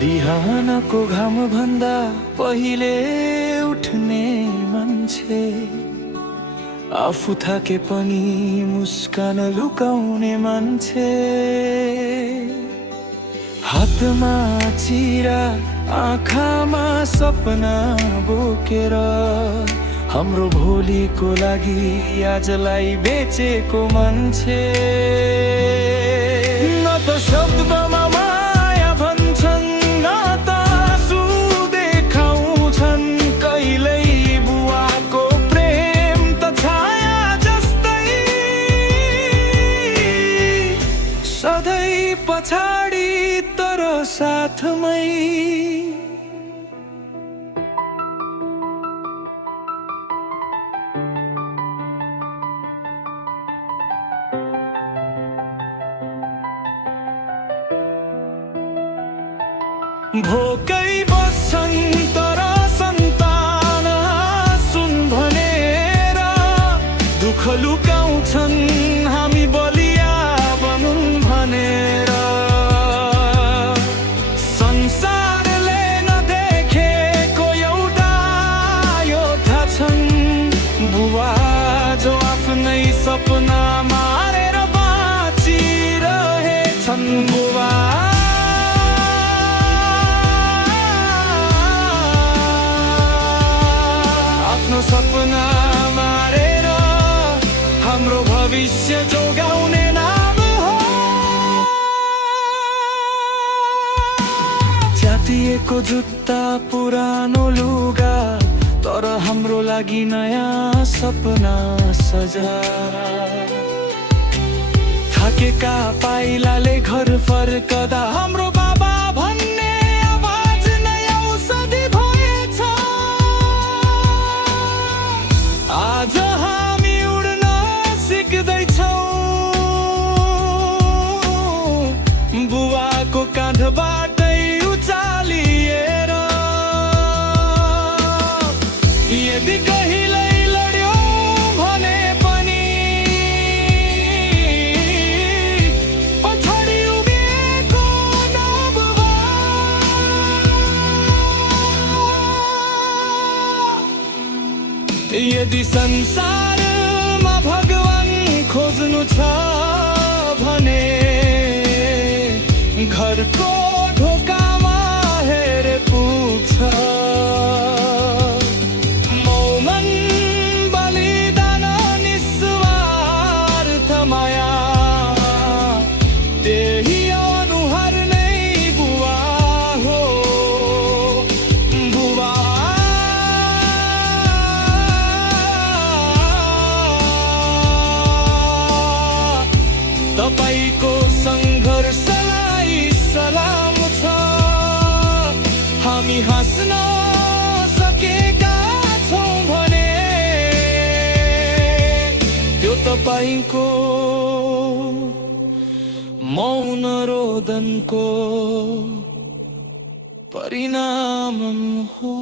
बिहानको घाम भन्दा पहिले उठ्ने मान्छे, आफू थाके पनि मुस्कान लुकाउने मान्छे, हातमा चिरा आँखामा सपना बोकेर हाम्रो भोलिको लागि आजलाई बेचेको मान्छे। न त शब्दमा माया भन्छन्, न त आँसु देखाउँछन्, कहिल्यै बुवाको प्रेम त छाया जस्तै, सधैँ पछाडि तर साथमै। भोकै बस्छन् तर सन्तान सुन भनेर, दुःख लुकाउँछन् हामी बलिया बनुन् भनेर। संसारले नदेखेको एउटा यो थाहा छन्, बुबा जो आफ्नै सपना मारेर बाँचिरहेछन्। बुबा सपना मारेर हाम्रो भविष्य जोगाउने नाम हो। च्यातिएको जुत्ता पुरानो लुगा, तर हाम्रो लागि नयाँ सपना सजा। थाकेका पाइलाले घर फर्कदा हाम्रो बाबा भन्ने आवाज नै औषधि भएछ। आज हामी उड्न सिक्दैछौँ, बुवाको काँधबाटै उचालिएर। यदि कहिल्यै लड्यौँ भने पनि पछाडि उभिएको नबुबा। यदि संसारमा भगवान खोज्नु छ भने, घरको ढोकामा हेरे पुग्छ। मौमन बलिदान निस्वार्थ माया, त्यही अनुहार नै बुवा हो। बुवा तपाईको सङ्घर्षलाई सलाम छ। हामी हाँस्न सकेका छौँ भने त्यो तपाईको मौन रोदनको परिणाम हो।